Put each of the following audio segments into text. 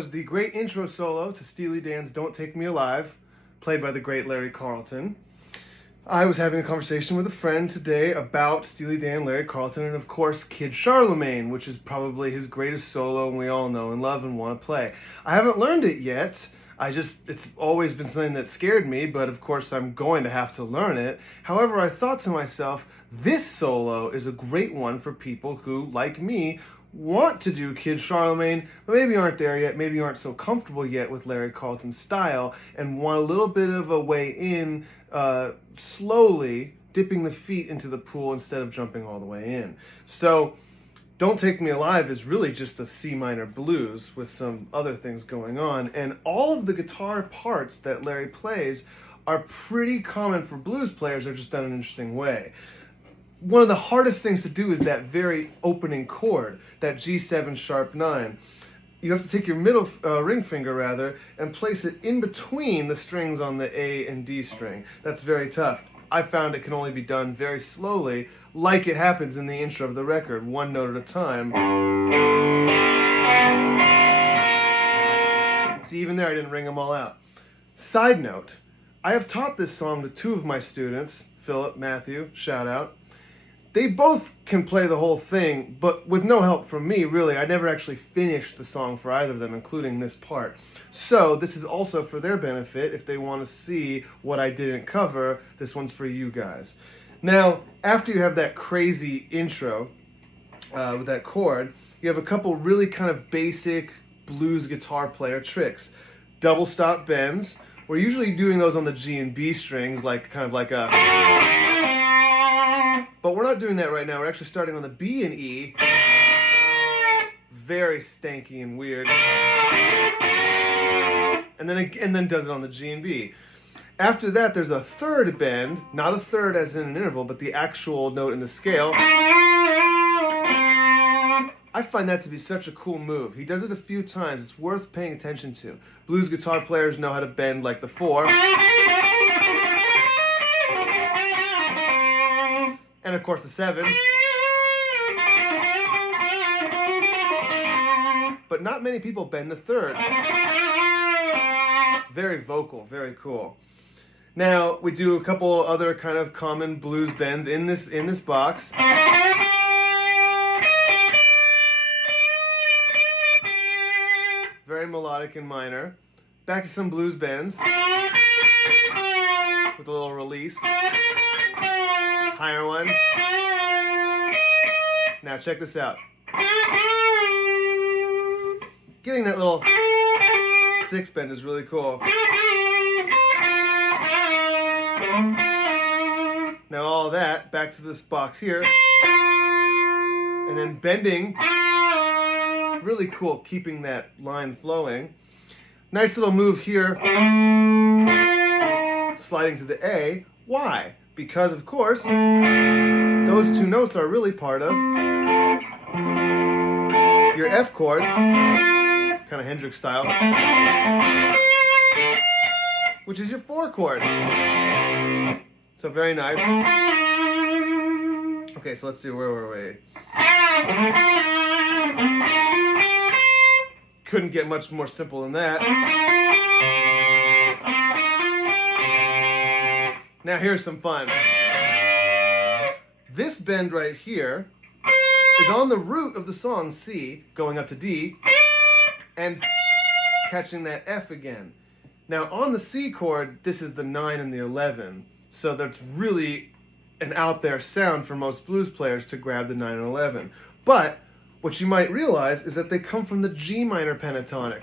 was the great intro solo to Steely Dan's Don't Take Me Alive, played by the great Larry Carlton. I was having a conversation with a friend today about Steely Dan, Larry Carlton, and of course Kid Charlemagne, which is probably his greatest solo and we all know and love and want to play. I haven't learned it yet. It's always been something that scared me, but of course I'm going to have to learn it. However, I thought to myself, this solo is a great one for people who, like me, want to do Kid Charlemagne, but maybe aren't there yet, maybe aren't so comfortable yet with Larry Carlton's style, and want a little bit of a way in, slowly dipping the feet into the pool instead of jumping all the way in. So, Don't Take Me Alive is really just a C minor blues with some other things going on, and all of the guitar parts that Larry plays are pretty common for blues players, they're just done in an interesting way. One of the hardest things to do is that very opening chord, that G7 sharp 9. You have to take your middle ring finger, rather, and place it in between the strings on the A and D string. That's very tough. I found it can only be done very slowly, like it happens in the intro of the record, one note at a time. See, even there I didn't ring them all out. Side note, I have taught this song to two of my students, Philip, Matthew, shout out. They both can play the whole thing, but with no help from me, really. I never actually finished the song for either of them, including this part. So this is also for their benefit. If they want to see what I didn't cover, this one's for you guys. Now, after you have that crazy intro with that chord, you have a couple really kind of basic blues guitar player tricks. Double stop bends. We're usually doing those on the G and B strings, kind of like a... But we're not doing that right now. We're actually starting on the B and E. Very stanky and weird. And then does it on the G and B. After that, there's a third bend. Not a third as in an interval, but the actual note in the scale. I find that to be such a cool move. He does it a few times. It's worth paying attention to. Blues guitar players know how to bend like the 4. And of course the 7. But not many people bend the 3rd. Very vocal, very cool. Now we do a couple other kind of common blues bends in this box. Very melodic and minor. Back to some blues bends with a little release. Higher one. Now check this out. Getting that little 6 bend is really cool. Now all that, back to this box here. And then bending. Really cool, keeping that line flowing. Nice little move here. Sliding to the A. Why? Because, of course, those two notes are really part of your F chord, kind of Hendrix style, which is your 4 chord. So very nice. Okay, so let's see, where were we? Couldn't get much more simple than that. Now here's some fun. This bend right here is on the root of the song C, going up to D, and catching that F again. Now on the C chord, this is the 9 and the 11, so that's really an out there sound for most blues players to grab the 9 and 11. But what you might realize is that they come from the G minor pentatonic.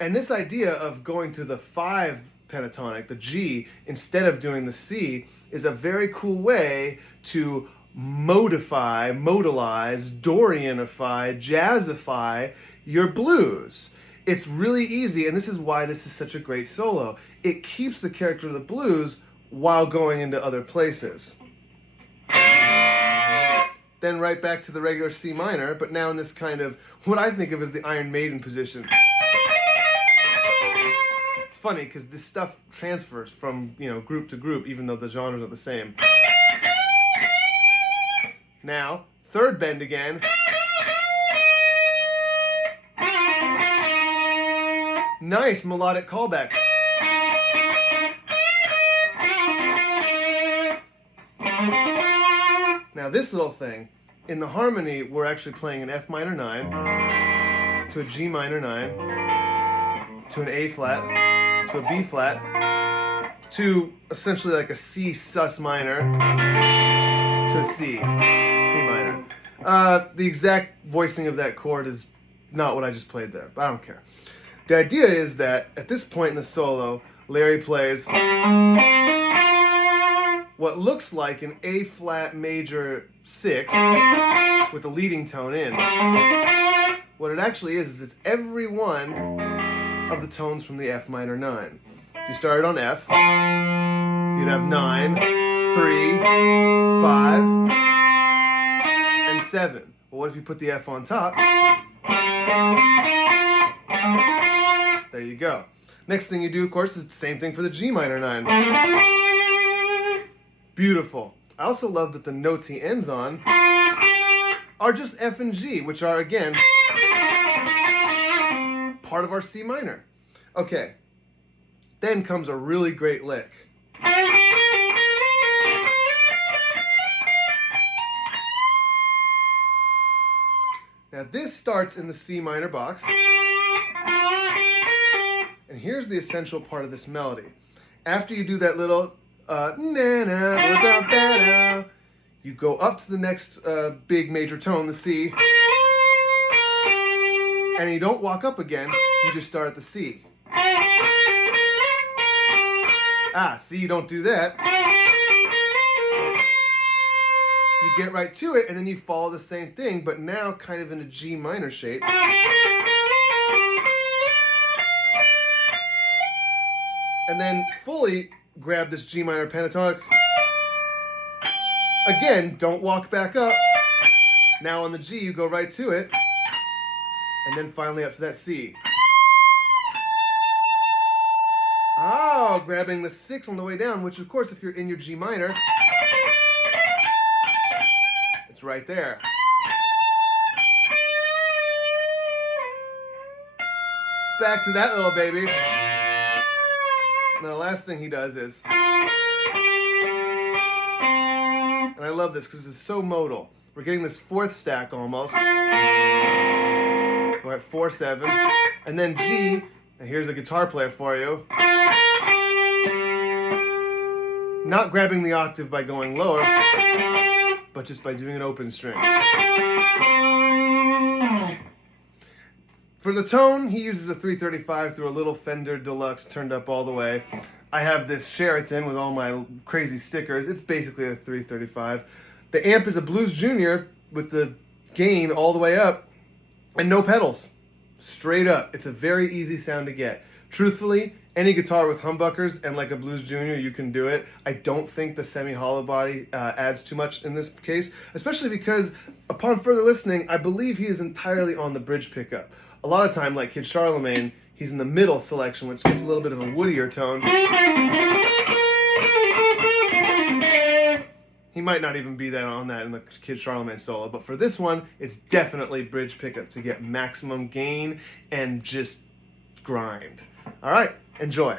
And this idea of going to the 5 pentatonic, the G, instead of doing the C, is a very cool way to modify, modalize, Dorianify, jazzify your blues. It's really easy, and this is why this is such a great solo. It keeps the character of the blues while going into other places. Then right back to the regular C minor, but now in this kind of, what I think of as the Iron Maiden position. It's funny because this stuff transfers from, group to group, even though the genres are the same. Now, third bend again. Nice melodic callback. Now this little thing, in the harmony, we're actually playing an F minor 9, to a G minor 9, to an A flat, to a B flat, to essentially like a C sus minor, to a C minor. The exact voicing of that chord is not what I just played there, but I don't care. The idea is that at this point in the solo, Larry plays what looks like an A flat major 6 with the leading tone in. What it actually is it's every one of the tones from the F minor 9. If you started on F, you'd have 9, 3, 5, and 7. Well, what if you put the F on top? There you go. Next thing you do, of course, is the same thing for the G minor 9. Beautiful. I also love that the notes he ends on are just F and G, which are, again, part of our C minor. Okay. Then comes a really great lick. Now this starts in the C minor box. And here's the essential part of this melody. After you do that little you go up to the next big major tone, the C, and you don't walk up again, you just start at the C. See, you don't do that. You get right to it, and then you follow the same thing, but now kind of in a G minor shape. And then fully grab this G minor pentatonic. Again, don't walk back up. Now on the G, you go right to it. And then finally up to that C. Oh, grabbing the 6 on the way down, which of course, if you're in your G minor, it's right there. Back to that little baby. Now the last thing he does is, and I love this because it's so modal. We're getting this 4th stack almost. We're at 4/7, and then G, and here's a guitar player for you. Not grabbing the octave by going lower, but just by doing an open string. For the tone, he uses a 335 through a little Fender Deluxe turned up all the way. I have this Sheraton with all my crazy stickers. It's basically a 335. The amp is a Blues Junior with the gain all the way up and no pedals. Straight up. It's a very easy sound to get. Truthfully, any guitar with humbuckers and like a Blues Junior, you can do it. I don't think the semi-hollow body adds too much in this case, especially because upon further listening, I believe he is entirely on the bridge pickup. A lot of time, like Kid Charlemagne, he's in the middle selection, which gets a little bit of a woodier tone. He might not even be on that in the Kid Charlemagne solo, but for this one, it's definitely bridge pickup to get maximum gain and just grind. All right, enjoy.